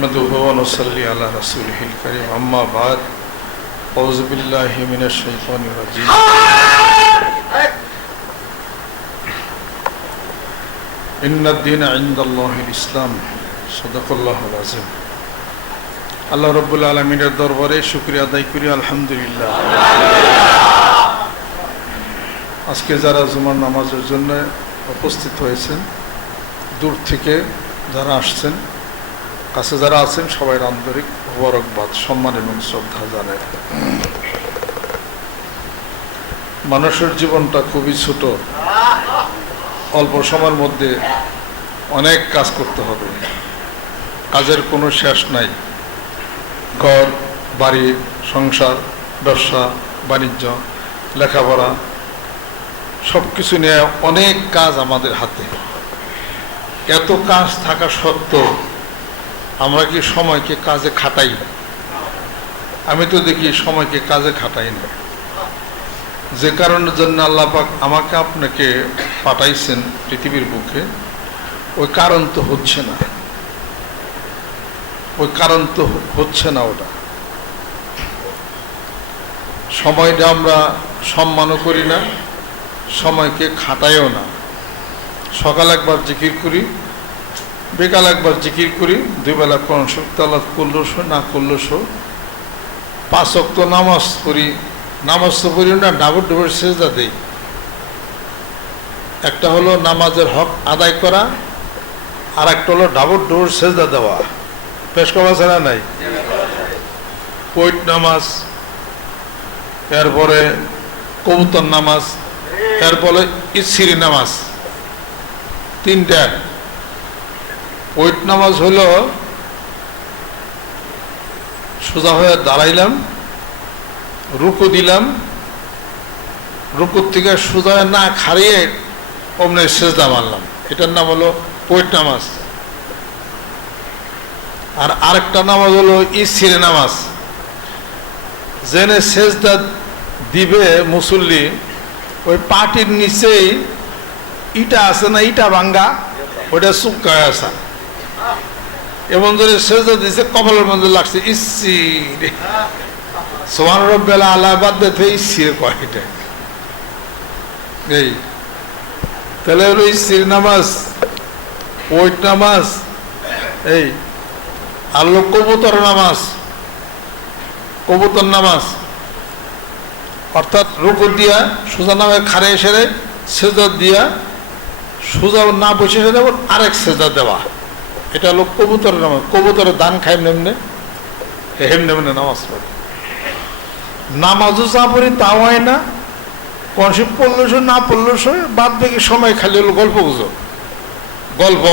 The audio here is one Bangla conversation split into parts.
نحمده ونصلي على رسوله الكريم أما بعد أعوذ بالله من الشيطان الرجيم إن الدين عند الله الإسلام صدق الله العظيم আল্লাহ রব্বুল আলমিনের দরবারে শুক্রিয়া আদায় করি আলহামদুলিল্লাহ আজকে যারা জুমার নামাজের জন্য উপস্থিত হয়েছেন দূর থেকে যারা আসছেন কাছে যারা আছেন সবাই আন্তরিক মোবারকবাদ, সম্মান এবং শ্রদ্ধা জানায় মানুষের জীবনটা খুবই ছোট। অল্প সময়ের মধ্যে অনেক কাজ করতে হবে। কাজের কোনো শেষ নাই। ঘর, বাড়ি, সংসার, ব্যবসা, বাণিজ্য, লেখাপড়া সব কিছু নিয়ে অনেক কাজ আমাদের হাতে। এত কাজ থাকা সত্ত্বেও আমরা কি সময়কে কাজে খাটাই আমি তো দেখি সময়কে কাজে খাটাই না। যে কারণের জন্য আল্লাপাক আমাকে আপনাকে পাঠাইছেন পৃথিবীর বুকে, ওই কারণ তো হচ্ছে না। ওই কারণ তো হচ্ছে না ওটা। সময়টা আমরা সম্মানও করি না, সময়কে খাটাইও না। সকাল একবার জিকির করি বিকাল একবার জিকির করি, দুই বেলা কোন সপ্তাহ করলশো না করলশো পাঁচ অক্ত নামাজ পড়ি, নামাজ তো পড়ি না, ডাবর ডুবর সেজদা দেই। একটা হলো নামাজের হক আদায় করা আর একটা হলো ডাবর ডুবর সেজদা দেওয়া। পেশ করা ছাড়া নাই? পৈট নামাজ, এরপরে কবুতর নামাজ, এরপরে ইসিরি নামাজ। তিনটা। পৈট নামাজ হলো সোজা হয়ে দাঁড়াইলাম, রুকু দিলাম, রুকুর থেকে সোজা না খারিয়ে অমনে সেজদা মারলাম। এটার নাম হলো পৈট নামাজ। আর আরেকটা নামাজ হলো ইসিরে নামাজ। জেনে সেজদা দিবে মুসল্লি, ওই পাটির নিচেই ইটা আছে না, ইটা ভাঙ্গা, ওইটা চুপকায় আসা এবং যদি সেজদা দিছে, কপালের মধ্যে লাগছে। ইসি সোমান রব্বেলা আলাহাবাদ দেখে ইসি কয় এটা। এই। তাহলে হলো ইসির নামাজ, ওইট নামাজ, এই। আল্লো কবুতর নামাজ কবুতর নামাজ। অর্থাৎ রুকু দিয়া, সোজা নামে খারে এসে সেজা দিয়া, সোজা না বসে দেবো আরেক সেজা দেওয়া। এটা হলো কবুতরের নামাজ কবুতরের দান খাই নেমনে হেম মেমনে নামাজ পড়ে। নামাজও যা পড়ি তাও হয় না কনসে পড়লশো না পড়লশো বাদ বাকি সময় খালি হলো গল্প গুজো গল্প,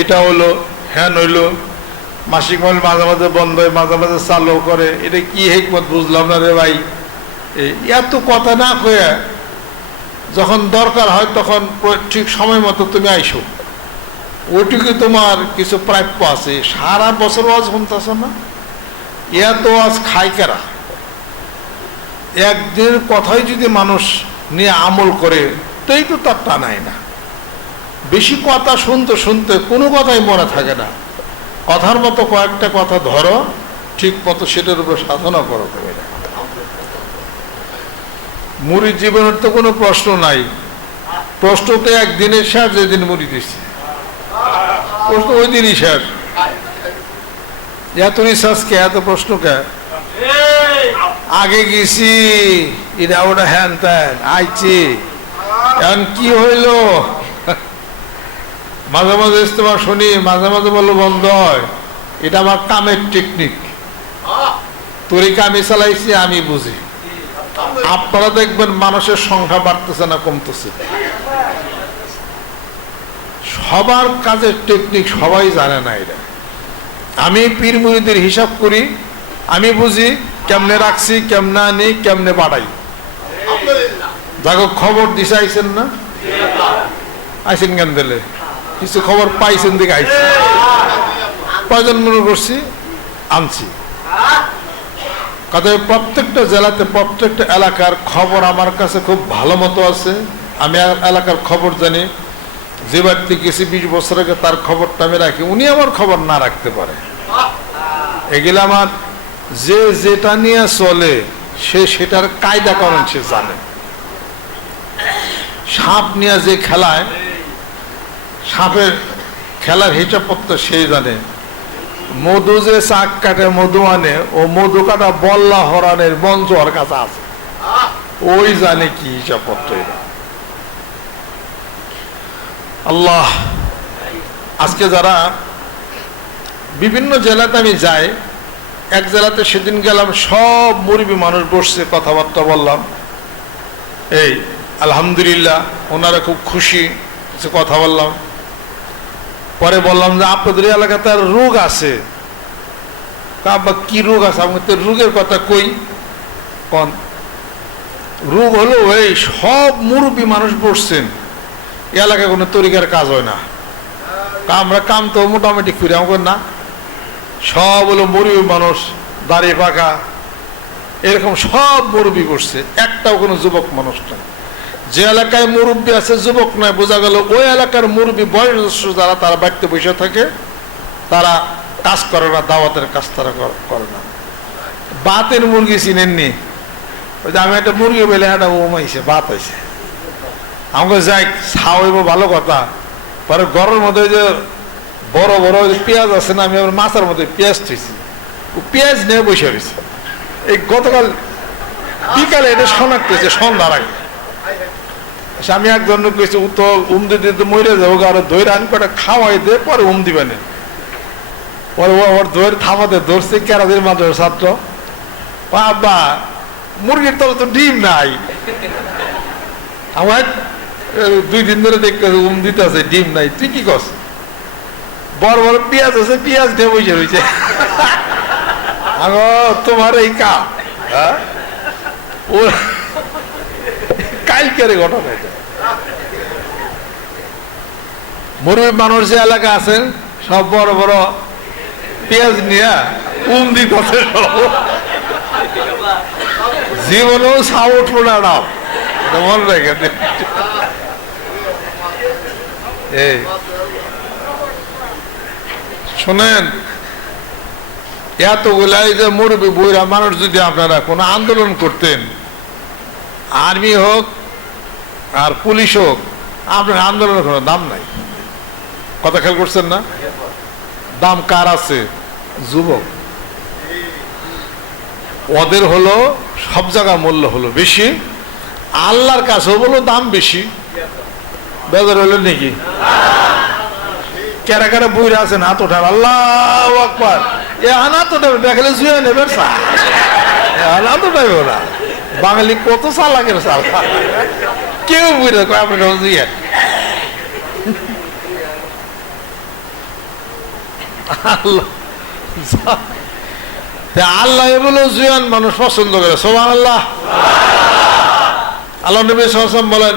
এটা হলো, হ্যান হইল, মাসিক মাল মাঝে মাঝে বন্ধ হয়, মাঝে মাঝে চালু করে, এটা কি হেকমত বুঝলাম না রে ভাই। এত কথা না কয়ে যখন দরকার হয় তখন ঠিক সময় মতো তুমি আইসো। ওইটুকু তোমার কিছু প্রাপ্য আছে। সারা বছর আজ শুনতেছ না? এত আজ খাই কেরা একদিনের কথাই যদি মানুষ নিয়ে আমল করে, তাই তো তার টানায় না। বেশি কথা শুনতে শুনতে কোনো কথাই মনে থাকে না। কথার মতো কয়েকটা কথা ধরো, ঠিক মতো সেটার উপর সাধনা করো তুমি। মুড়ির জীবনের তো কোনো প্রশ্ন নাই। প্রশ্ন তো একদিনের শেষ যেদিন মুড়ি দিচ্ছে প্রশ্ন ওই দিনই শেষ। এত রিসার্চ কে, এত প্রশ্ন কে? আগে গেছি, এটা ওটা হ্যান ত্যান, আইছি। এখন কি হইল? মাঝে মাঝে ইস্তেমা শুনি, মাঝে মাঝে বলল বন্ধ হয়। এটা আমার কামের টেকনিক তরিকা আমি চালাইছি, আমি বুঝি। আপনারা দেখবেন মানুষের সংখ্যা বাড়তেছে না কমতেছে। সবার কাজের টেকনিক সবাই জানে না এটা। আমি পীর মুরিদের হিসাব করি, আমি বুঝি কেমনে রাখছি, কেমনে আনি, কেমনে বাড়াই। দেখো, খবর দিছে আইসেন না? আইসেন কেন দিলে? কিছু খবর পাইছেন দিকে আইসি প্রয়োজন মনে করছি? আনছি। কাজে প্রত্যেকটা জেলাতে, প্রত্যেকটা এলাকার খবর আমার কাছে খুব ভালো মতো আছে। আমি এলাকার খবর জানি। যে বাড়িতে গেছি বিশ বছর আগে তার খবরটা আমি রাখি, উনি আমার খবর না রাখতে পারে। এগুলো আমার যে যেটা নিয়ে চলে, সে সেটার কায়দা কারণ সে জানে। সাপ নিয়ে যে খেলায়, সাপের খেলার হিসাবপত্র সেই জানে। মধু যে চাক কাটে, মধু আনে, ও মধু কাটা বল্লা হরানের মঞ্চ ওর কাছে আছে। ওই জানে কি হিসাবপত্র এটা আল্লাহ, আজকে যারা বিভিন্ন জেলাতে আমি যাই, এক জেলাতে সেদিন গেলাম, সব মুরবি মানুষ বসছে, কথাবার্তা বললাম। এই, আলহামদুলিল্লাহ, ওনারা খুব খুশি কিছু কথা বললাম। পরে বললাম যে, আপনাদের এলাকাতে আর রোগ আছে? বা কি রোগ আছে? আমি তো রোগের কথা কই? কন, রোগ হলো এই, সব মুরব্বী মানুষ এ এলাকায় কোনো তরিকার কাজ হয় না। আমরা কাম তো মোটামুটি করি আমাকে না? সব হলো মুরব্বী মানুষ, দাড়ি পাকা, এরকম সব মুরব্বী করছে, একটাও কোনো যুবক মানুষ নাই যে এলাকায় মুরব্বী আছে, যুবক নয়, বোঝা গেল ওই এলাকার মুরব্বী বয়স্ক যারা, তারা বাড়িতে বসে থাকে, তারা কাজ করে না, দাওয়াতের কাজ তারা করে না। বাতের মুরগি চিনেননি? ওই যে আমি একটা মুরগি বেলে ওম আইছে বাত হয়েছে আমাকে যাই খাওয়াইবো ভালো কথা। পরে ঘরের মধ্যে যে বড় বড় পেঁয়াজ আছে না আমি আবার মাছের মধ্যে পেঁয়াজ থুইছি পেঁয়াজ নিয়ে বসে রয়েছে। এই গতকাল বিকালে এটা শনাক্ত হয়েছে সন্ধ্যার আগে। আচ্ছা, আমি একজন কইছি ও তো উম দিতে দিতে মরে যাব আর দইরা আন কটা খাওয়াই দে পরে উম দিবে না। পরে ও ওর দইয়ের থামাতে ধরছে কেরাদের মাত্র ছাত্র। ও আব্বা মুরগির তলে তো ডিম নাই। আমার দুই দিন ধরে দেখতে উম দিতে আছে ডিম নাই, তুই কি কস বড় বড় পেঁয়াজ আছে, পেঁয়াজ দিয়ে বসে রয়েছে। তোমার এই কাম হ্যাঁ? কালকের ঘটনা এটা। মানুষ যে এলাকা আছেন, সব বড় বড় পেঁয়াজ নিয়ে উম সব। জীবনেও সাউ উঠবো না মনে রেখে। এই। শোনেন, এতগুলাই যে মুরব্বী বইরা মানুষ যদি আপনারা কোনো আন্দোলন করতেন, আর্মি হোক আর পুলিশ হোক, আপনার আন্দোলনের কোনো দাম নাই। কথা খেয়াল করছেন না? দাম কার আছে? যুবক। ওদের হলো সব জায়গায় মূল্য হলো বেশি, আল্লাহর কাছেও বলো দাম বেশি। বেজার হলো নাকি? কেরা কেরা বইরা আছেন হাত ওঠার। আল্লাহ আকবার। এ শুয়ে নেবে বাঙালি কত লাগে সাল কেউ বইরা কয়, আপনি শুয়ে আল্লাহ। বলে জুয়ান মানুষ পছন্দ করে। সোমান আল্লাহ আল্লাহ নবী বলেন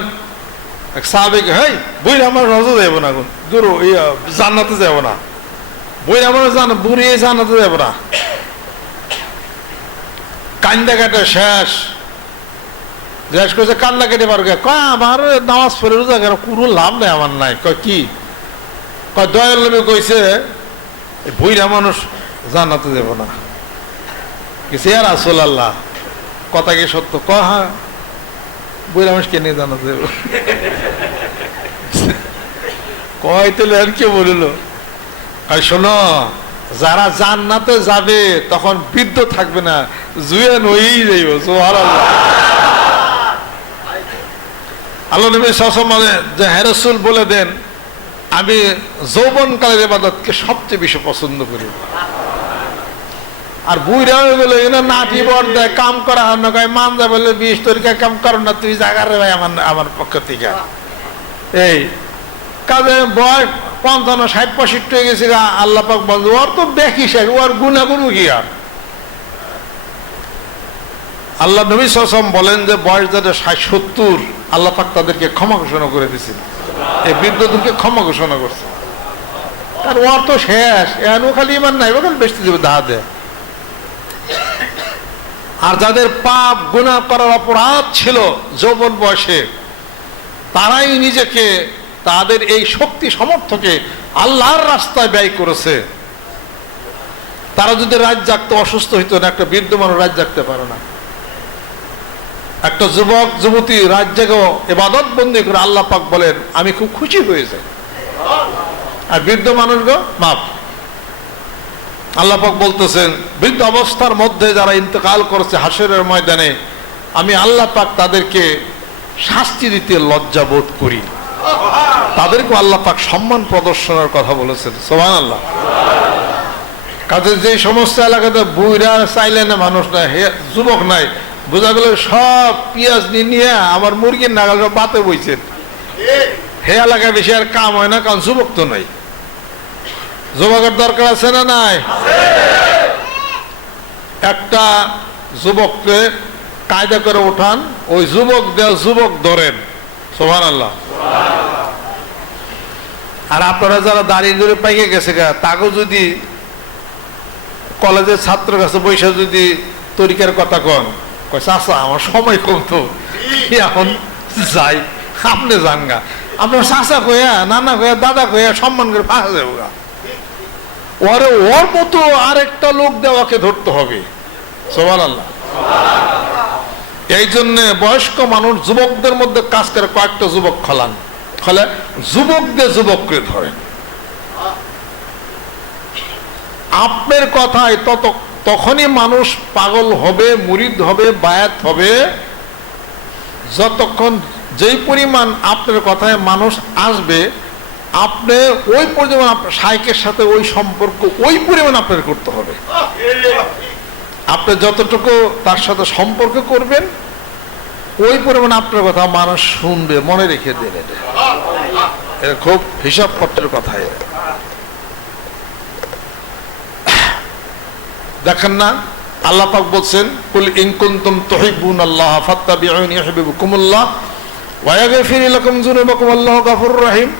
এক সাহাবিক, হেই বই আমার রজা যাব না গুরু জান্নাতে যাব না। বই আমার জান বুড়ি জান্নাতে যাব না। কান্দা কাটা শেষ। জিজ্ঞেস করছে, কান্না কেটে পারো কে? কয়, আমার নামাজ পড়ে রোজা কেন কোনো লাভ নেই, আমার নাই। কয়, কি? কয়, দয়াল নবী কইছে বইরা মানুষ জান্নাতে যাব না। কিছু আর আসল আল্লাহ কথা কি সত্য? ক হ্যাঁ। আর কে বলিল, কয় শোনো, যারা জান্নাতে যাবে তখন বৃদ্ধ থাকবে না জুয়ান হয়েই যাইব সোহার আল্লাহ নবী সসমে যে হ্যারসুল বলে দেন, আমি যৌবনকালের এবাদতকে সবচেয়ে বেশি পছন্দ করি। আর বুড়া হয়ে গেলে এগুলো নাটি বর দেয় কাম করা হয় না, কয়, মান যা বলে বিশ তরিকা কাম করো না, তুই জাগার রে ভাই আমার আমার পক্ষ থেকে। এই কাজে বয়স পঞ্চান্ন, ষাট পঁয়ষট্টি হয়ে গেছে আল্লাহ পাক বলছে, ওর তো দেখিস আর ওর গুণা করব কি আর? আল্লাহ নবী সাসম বলেন যে, বয়স যাদের ষাট, সত্তর, আল্লাহ পাক তাদেরকে ক্ষমা ঘোষণা করে দিয়েছেন। এই বৃদ্ধদেরকে ক্ষমা ঘোষণা করছে। তার ওর তো শেষ এখন খালি ইমান নাই ও খালি বেশি দেবে দাহা দেয় আর যাদের পাপ গুণা করার অপরাধ ছিল যৌবন বয়সে, তারাই নিজেকে, তাদের এই শক্তি সমর্থকে আল্লাহর রাস্তায় ব্যয় করেছে। তারা যদি রাত জাগতে অসুস্থ হইতো না, একটা বৃদ্ধ মানুষ রাত জাগতে পারে না। একটা যুবক, যুবতী রাত জেগেও এবাদত বন্দি করে আল্লাহ পাক বলেন, আমি খুব খুশি হয়ে যাই। আর বৃদ্ধ মানুষগো মাপ আল্লাহ পাক বলতেছেন, বৃদ্ধ অবস্থার মধ্যে যারা ইন্তেকাল করেছে হাসরের ময়দানে, আমি আল্লাহ পাক তাদেরকে শাস্তি দিতে লজ্জা বোধ করি। তাদেরকে আল্লাহ পাক সম্মান প্রদর্শনের কথা বলেছেন। সোহান আল্লাহ কাজে যে সমস্ত এলাকাতে বুইরা চাইলে না মানুষ হে যুবক নাই, বোঝা গেল সব পিঁয়াজ নিয়ে নিয়ে আমার মুরগির নাগাল সব বাতে বইছেন। হে এলাকায় বেশি আর কাম হয় না, কারণ যুবক তো নাই। যুবকের দরকার আছে না নাই? একটা যুবককে কায়দা করে ওঠান ওই যুবক দেওয়া যুবক ধরেন। সোহান আল্লাহ আর আপনারা যারা দাঁড়িয়ে ধরে পাইকে গেছে গা তাকে যদি কলেজের ছাত্র কাছে বৈশা যদি তরিকার কথা কন চাষা আমার সময় কম তো। এখন যাই আপনি যান গা। আপনার চাষা কয়া, নানা কয়া, দাদা কয়া, সম্মান করে ফাঁসা যাব গা। ওরে ওর মতো আর একটা লোক দেওয়াকে ধরতে হবে। সোমান আল্লাহ এই জন্য বয়স্ক মানুষ যুবকদের মধ্যে কাজ করে, কয়েকটা যুবক খলান। ফলে যুবকদের যুবককে ধরেন। আপনার কথায় তত, তখনই মানুষ পাগল হবে, মুরিদ হবে, বায়াত হবে। যতক্ষণ যেই পরিমাণ আপনার কথায় মানুষ আসবে আপনি ওই পরিমাণ আপনার শাইকের সাথে ওই সম্পর্ক, ওই পরিমাণ আপনার করতে হবে। আপনি যতটুকু তার সাথে সম্পর্ক করবেন, ওই পরিমাণ আপনার কথা মানুষ শুনবে, মনে রেখে দেন এটা এটা খুব হিসাব পত্রের কথা দেখেন না, আল্লাহ পাক বলছেন, কুল ইন কুনতুম তুহিব্বুন আল্লাহ ফাত্তাবিউনি ইউহিব্বুকুমুল্লাহ ওয়া ইয়াগফির লাকুম যুনুবাকুম আল্লাহু গাফুরুর রহিম।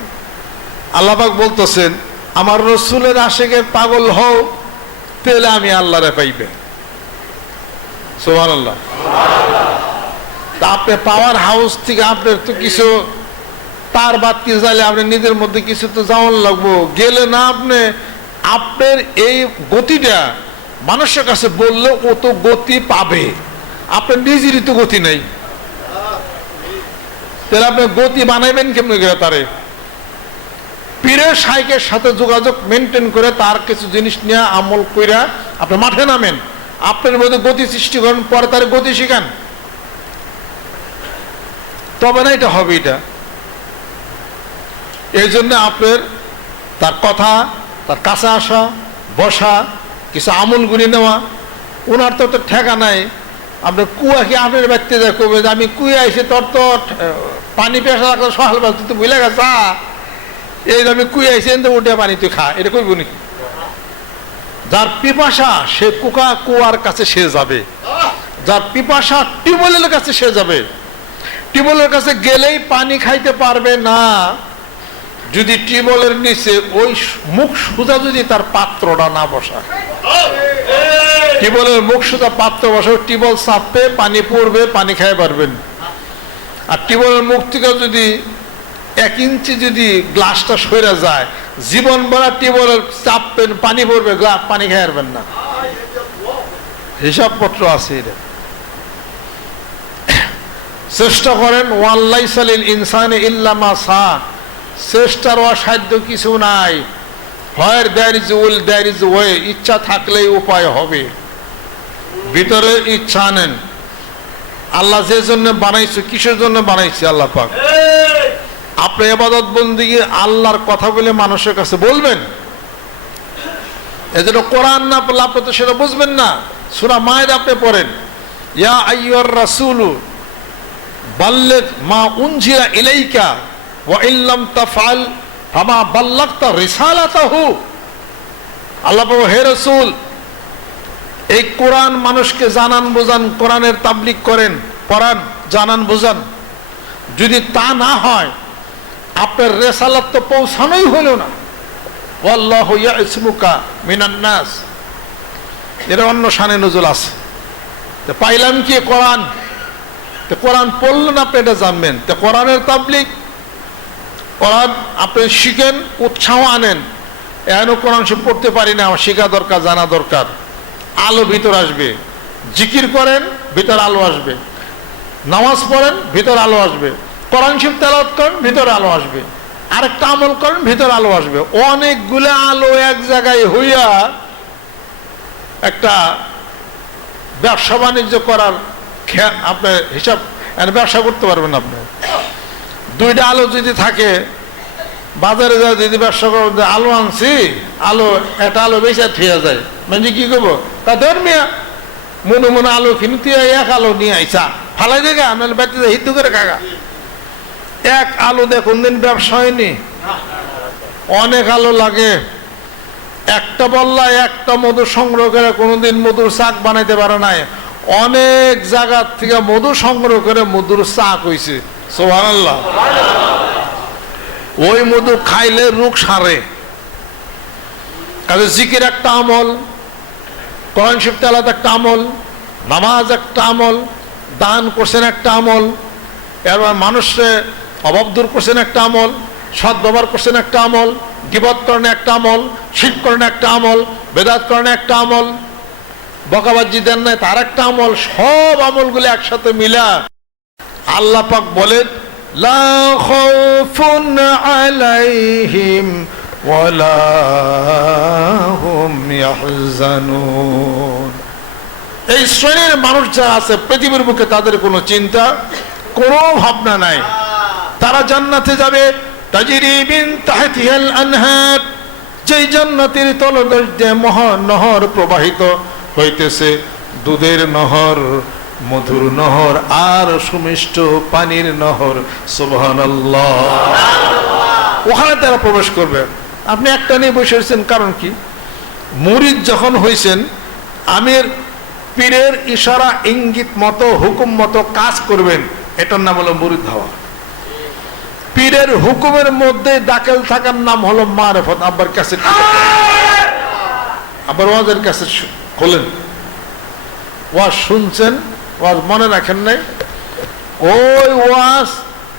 আল্লাহ পাক বলতেছেন, আমার রসুলের আশেকে পাগল হও তাহলে আমি আল্লাহরে পাইবে। সুবহানাল্লাহ। তা আপনি পাওয়ার হাউস থেকে আপনার তো কিছু তার কি যাইলে আপনি নিজের মধ্যে কিছু তো যাওয়ান লাগবো। গেলে না আপনি, আপনার এই গতিটা মানুষের কাছে বললে ও তো গতি পাবে। আপনার নিজেরই তো গতি নেই। তাহলে আপনি গতি বানাইবেন কেমন করে তারে? পীরের সাইকের সাথে যোগাযোগ মেনটেন করে তার কিছু জিনিস নিয়ে আমল কইরা আপনি মাঠে নামেন। আপনার মধ্যে গতি সৃষ্টি করেন, পরে তার গতি শিখান। তবে না, এটা হবে এটা। এই জন্য আপনার তার কথা, তার কাছে আসা, বসা, কিছু আমল গুলি নেওয়া, ওনার তো ঠেকা নাই। আপনার কুয়া কি আপনার ব্যক্তি কবে? যে আমি কুয়া এসে তোর তো পানি পেশা রাখলে তুই তো বুঝলে গেছা। এই আমি কুয়া আইসি তো উঠে পানি তুই খা, এটা কইব নাকি? যার পিপাসা, সে কুকা কুয়ার কাছে সে যাবে। যার পিপাসা, টিউবওয়েলের কাছে সে যাবে। টিউবওয়েলের কাছে গেলেই পানি খাইতে পারবে না। যদি টিউবওয়েলের নিচে ওই মুখ সুজা যদি তার পাত্রটা না বসা টিউবওয়েলের মুখ সুজা পাত্র বসে টিউবওয়েল চাপবে পানি পড়বে, পানি খাই পারবেন। আর টিউবওয়েলের মুখ থেকে যদি এক ইঞ্চি যদি গ্লাসটা সরে যায়, জীবন ভরা টিউবওয়েলের চাপবেন পানি পড়বে গ্লাস পানি খাই পারবেন না। হিসাবপত্র আছে এটা। চেষ্টা করেন ওয়াল্লাই সালিল ইনসানে ইল্লামা সা। চেষ্টার অসাধ্য কিছু নাই। হয় there is will there is way ইচ্ছা থাকলেই উপায় হবে। ভিতরে ইচ্ছা নেন। আল্লাহ যে জন্য বানাইছে, কিসের জন্য বানাইছে আল্লাহ পাক? আপনি এবাদত বন্দি, আল্লাহর কথা বলে মানুষের কাছে বলবেন? এজন্য কোরআন না পড়লে আপনি তো সেটা বুঝবেন না। সুরা মায়ের আপনি পড়েন। ইয়া আইয়ুর রাসূলু, বাল্লিগ মা উনজিলা ইলাইকা ওয়া ইল্লাম তাফআল ফামা বাল্লাগতা রিসালাতাহু। আল্লাহ বলে হে রাসূল, এই কোরআন মানুষকে জানান বোঝান, কোরআনের তাবলিগ করেন, পড়ান, জানান বোঝান। যদি তা না হয় আপনার রেসালাত তো পৌঁছানোই হলো না। ওয়াল্লাহু অন্য নজুল আছে। পাইলাম কি তো আপনি আপনি শিখেন আনেন। কোরআন পড়তে পারি না, আমার শেখা দরকার, জানা দরকার। আলো ভিতর আসবে। জিকির করেন, ভিতর আলো আসবে। নামাজ পড়েন, ভিতর আলো আসবে। কোরআন শরীফ তেলাওয়াত করেন, ভিতর আলো আসবে। আরেকটা আমল করেন, ভিতর আলো আসবে। অনেকগুলো আলো এক জায়গায় হইয়া একটা ব্যবসা বাণিজ্য করার আপনার হিসাব এর ব্যবসা করতে পারবেন আপনি। দুইটা আলো যদি থাকে, বাজারে যা যদি ব্যবসা করো আলো আনছি, আলো, একটা আলো বেশি থিয়া যায়। মানে কি করব? তা ধর মিয়া, মনে মনে আলো কিনতে এক আলো নিয়ে আইসা। ফালাই দেখা নাহলে বাড়িতে হিন্দু করে কাকা এক আলো দিয়ে কোনদিন ব্যবসা হয়নি? অনেক আলো লাগে। একটা বল্লা একটা মধু সংগ্রহ করে কোনোদিন মধুর শাক বানাইতে পারে নাই। অনেক জায়গার থেকে মধু সংগ্রহ করে মধুর শাক হইছে। সোহান আল্লাহ ওই মধু খাইলে রোগ সারে। কাজে জিকির একটা আমল, কোরআন শিব তেলাত একটা আমল, নামাজ একটা আমল, দান করছেন একটা আমল। এবার মানুষে অভাব দূর করছেন একটা আমল, সৎ ব্যবহার করছেন একটা আমল, গিবত করণে একটা আমল শিখ করণে একটা আমল, বেদাত করণে একটা আমল, বকাবাজি দেন নাই, তার একটা আমল, সব আমলগুলো একসাথে মিলা আল্লাহ পাক বলেন এই শ্রেণির মানুষ যারা আছে, পৃথিবীর বুকে তাদের কোনো চিন্তা, কোনো ভাবনা নাই। তারা জান্নাতে যাবে। আনহার, যেই জান্নাতের তলদেশ দিয়ে মহানহর প্রবাহিত হইতেছে। দুধের নহর, মধুর নহর, আর সুমিষ্ট পানির নহর, সুবহানাল্লাহ। ওখানে তারা প্রবেশ করবে। আপনি একটা নিয়ে বসে রয়েছেন কারণ কি? মুরিদ যখন হয়েছেন আমির পীরের ইশারা, ইঙ্গিত মতো, হুকুম মতো কাজ করবেন। এটার নাম হলো মুরিদ হওয়া। পীরের হুকুমের মধ্যে দাখিল থাকার নাম হলো মারেফত। আব্বার কাছে আবার ওয়াজের কাছে খোলেন। ওয়াজ শুনছেন, ওয়াজ মনে রাখেন নাই। ওই ওয়াজ,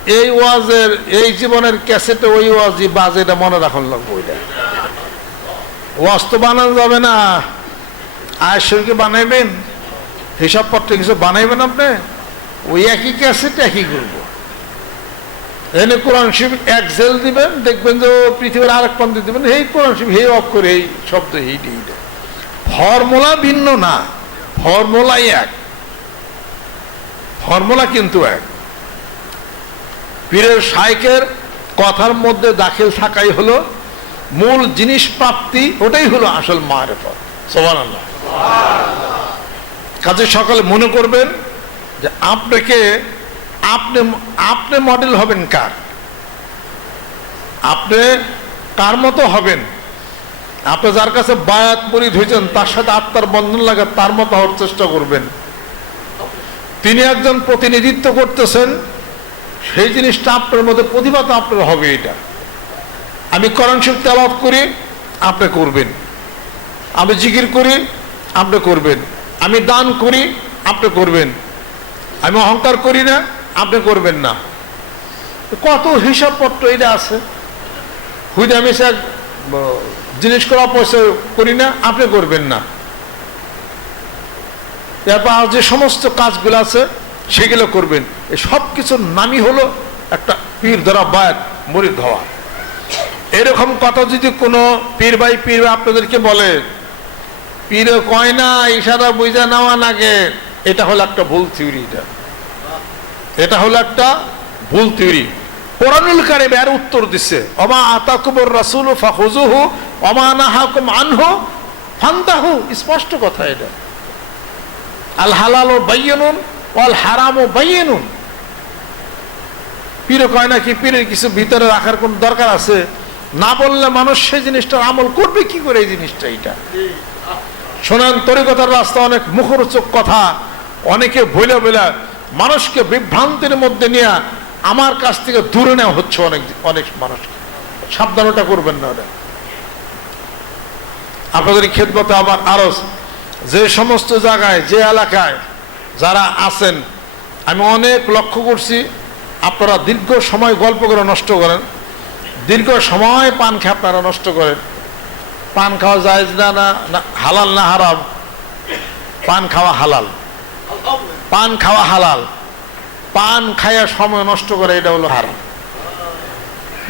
এই ওয়াজের, এই জীবনের ক্যাসেটে ওই ওয়াজই বাজে, এটা মনে রাখুন লাগবে ওইটা। ওয়াজ তো বানানো যাবে না। আয়েশ্বরকে বানাইবেন? হিসাবপত্র কিছু বানাইবেন আপনি? ওই একই ক্যাসেট একই করব। এনে কোরআন শিব এক জেল দিবেন দেখবেন যে ও পৃথিবীর আরেক প্রান্তে দিবেন এই কোরআন শিব হে অক্ষর এই শব্দ এইটা এইটা ফর্মুলা ভিন্ন না ফর্মুলাই এক। ফর্মুলা কিন্তু এক। পীরের সাইকের কথার মধ্যে দাখিল থাকাই হলো মূল জিনিস প্রাপ্তি ওটাই হলো আসল মারেফত। সোমান আল্লাহ কাজে সকালে মনে করবেন যে আপনাকে আপনি আপনি মডেল হবেন কার? আপনি কার মতো হবেন? আপনি যার কাছে বায়াত মরিদ হয়েছেন তার সাথে আত্মার বন্ধন লাগে, তার মতো হওয়ার চেষ্টা করবেন। তিনি একজন প্রতিনিধিত্ব করতেছেন, সেই জিনিসটা আপনার মধ্যে প্রতিভা তো আপনার হবে এটা। আমি করণ শিব তেলাপ করি, আপনি করবেন। আমি জিকির করি, আপনি করবেন। আমি দান করি, আপনি করবেন। আমি অহংকার করি না আপনি করবেন না। কত হিসাবপত্র এটা আছে? হুইদে আমি স্যার জিনিস করা পয়সা করি না, আপনি করবেন না। এরপর যে সমস্ত কাজগুলো আছে, সেগুলো করবেন। এই সব কিছুর নামই হলো একটা পীর ধরা বায়াত, মরিদ হওয়া। এরকম কথা যদি কোনো পীর ভাই, পীর আপনাদেরকে বলে, পীরে কয় না, ইশারা বুঝা নেওয়া নাগে এটা হলো একটা ভুল থিওরি এটা। এটা হলো একটা ভুল তৈরি কোরআনুল কারিম এর উত্তর দিচ্ছে অমা আতাকুবর রাসুল ফাহুজুহু অমা নাহাকুম আনহু। ফান্তাহু স্পষ্ট কথা এটা। আল হালাল ও বাইয়নুন অল হারাম ও বাইয়নুন পীরে কয় না কি পীরের কিছু ভিতরে রাখার কোন দরকার আছে? না বললে মানুষ সেই জিনিসটার আমল করবে কি করে এই জিনিসটা এটা শোনেন তরিকতার রাস্তা অনেক মুখরোচক কথা। অনেকে বইলে বলে মানুষকে বিভ্রান্তির মধ্যে নিয়ে আমার কাছ থেকে দূরে নেওয়া হচ্ছে অনেক অনেক মানুষকে। সাবধানতা করবেন না ওটা আপনাদের খেদমতে আমার আরও যে সমস্ত জায়গায়, যে এলাকায় যারা আছেন, আমি অনেক লক্ষ্য করছি, আপনারা দীর্ঘ সময় গল্প করে নষ্ট করেন। দীর্ঘ সময় পান খেয়ে আপনারা নষ্ট করেন। পান খাওয়া যায় না না না, হালাল না হারাম? পান খাওয়া হালাল। পান খাওয়া হালাল। পান খাইয়া সময় নষ্ট করে, এটা হলো হারাম।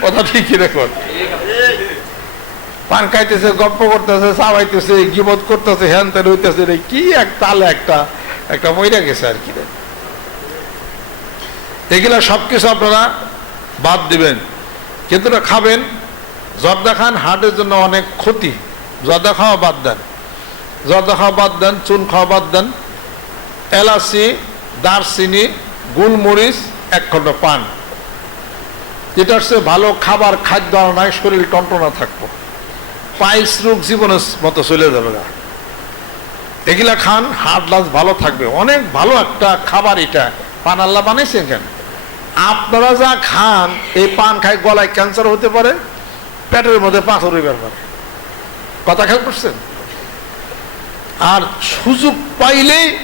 কথা ঠিকই দেখুন? পান খাইতেছে গল্প করতেছে চাবাইতেছে গিবত করতেছে হ্যান তেন হইতেছে কি এক তালে একটা একটা মইরা গেছে আর কি এগুলা সব কিছু আপনারা বাদ দিবেন। কিন্তু খাবেন, জর্দা খান হার্টের জন্য অনেক ক্ষতি। জর্দা খাওয়া বাদ দেন। জর্দা খাওয়া বাদ দেন, চুন খাওয়া বাদ দেন। এলাচি, দারচিনি, গুলমরিচ, এক খণ্ড পান। যেটার চেয়ে ভালো খাবার, খাদ্য নাই, শরীর টনটনা থাকব। পাইলস রোগ জীবনের মতো চলে যাবে না। এগুলা খান হার্ট লাঞ্চ ভালো থাকবে। অনেক ভালো একটা খাবার এটা। পান আল্লাহ বানিয়েছেন কেন? আপনারা যা খান, এই পান খাই গলায় ক্যান্সার হতে পারে, পেটের মধ্যে পাথর হইবার পারে কথা খেয়াল করছেন? আর সুযোগ পাইলেই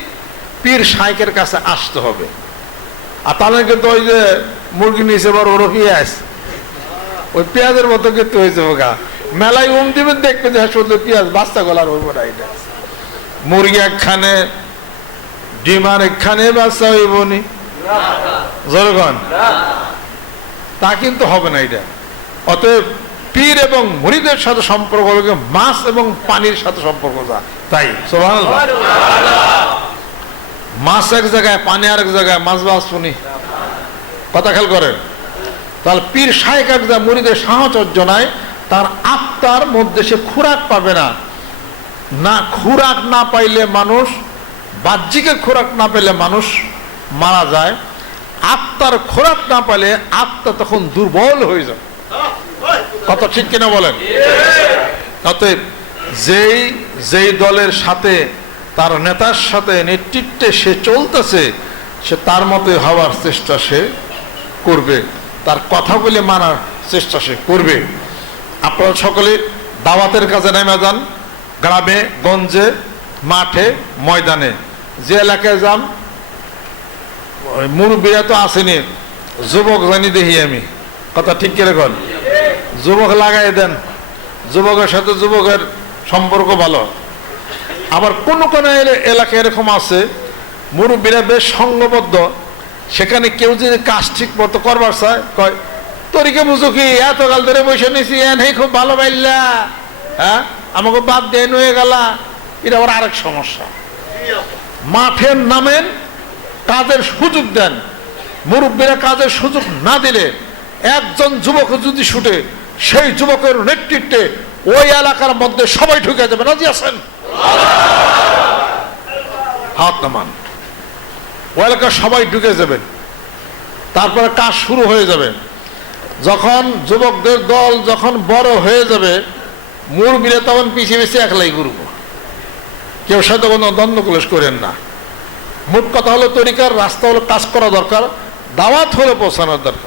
পীর সাইকের কাছে আসতে হবে। আর তাহলে কিন্তু ওই যে মুরগি নিচে বড় বড় পেঁয়াজ ওই পেঁয়াজের মতো কিন্তু হয়েছে ওগা মেলায় উম দিবেন দেখবেন যে হ্যাঁ, শুধু পেঁয়াজ বাচ্চা গলার হইব না এটা। মুরগি একখানে ডিম আর একখানে বাচ্চা হইব নি। তা কিন্তু হবে না এটা। অতএব পীর এবং মুড়িদের সাথে সম্পর্ক মাছ এবং পানির সাথে সম্পর্ক যা। তাই সুবহানাল্লাহ। মাছ এক জায়গায়, পানি আরেক জায়গায়, মাছ বাস শুনি। কথা খেয়াল করেন। তাহলে পীর শাহেক এক যা মুড়িদের সাহচর্য নাই, তার আত্মার মধ্যে সে খোরাক পাবে না। না, খোরাক না পাইলে মানুষ, বাহ্যিকে খোরাক না পেলে মানুষ মারা যায়। আত্মার খোরাক না পেলে আত্মা তখন দুর্বল হয়ে যায়। কত ঠিক কিনা বলেন? অতএব যেই যেই দলের সাথে তার নেতার সাথে নেতৃত্বে সে চলতেছে, সে তার মতো হওয়ার চেষ্টা সে করবে, তার কথাগুলি মানার চেষ্টা সে করবে। আপনারা সকলে দাওয়াতের কাজে নেমে যান, গ্রামে, গঞ্জে, মাঠে, ময়দানে। যে এলাকায় যান মুরব্বীরা তো আসেনি, যুবক জানি দেখি আমি, কথা ঠিক করে কন। যুবক লাগাই দেন, যুবকের সাথে যুবকের সম্পর্ক ভালো। আবার কোন কোন এলে- এলাকা এরকম আছে, মুরব্বীরা বেশ সঙ্গবদ্ধ। সেখানে কেউ যদি কাজ ঠিক মতো করবার চায়, কয়, তরিকে বুঝো কি এত কাল ধরে বসে নিছি, এন হে খুব ভালো পাইলা। হ্যাঁ আমাকে বাদ দিয়ে হয়ে গেলা। এটা আবার আরেক সমস্যা। মাঠে নামেন, কাজের সুযোগ দেন। মুরব্বীরা কাজের সুযোগ না দিলে একজন যুবক যদি শুটে সেই যুবকের নেতৃত্বে ওই এলাকার মধ্যে সবাই ঢুকে যাবে। রাজি আছেন? হাত নামান। ওই এলাকার সবাই ঢুকে যাবেন। তারপরে কাজ শুরু হয়ে যাবে। যখন যুবকদের দল যখন বড় হয়ে যাবে মূল মিলে তখন পিছিয়ে পিছিয়ে একলাই ঘুরবো। কেউ সাথে কোনো দ্বন্দ্ব কলেশ করেন না। মোট কথা হলো তরিকার, রাস্তা হলো কাজ করা দরকার, দাওয়াত হলে পৌঁছানোর দরকার।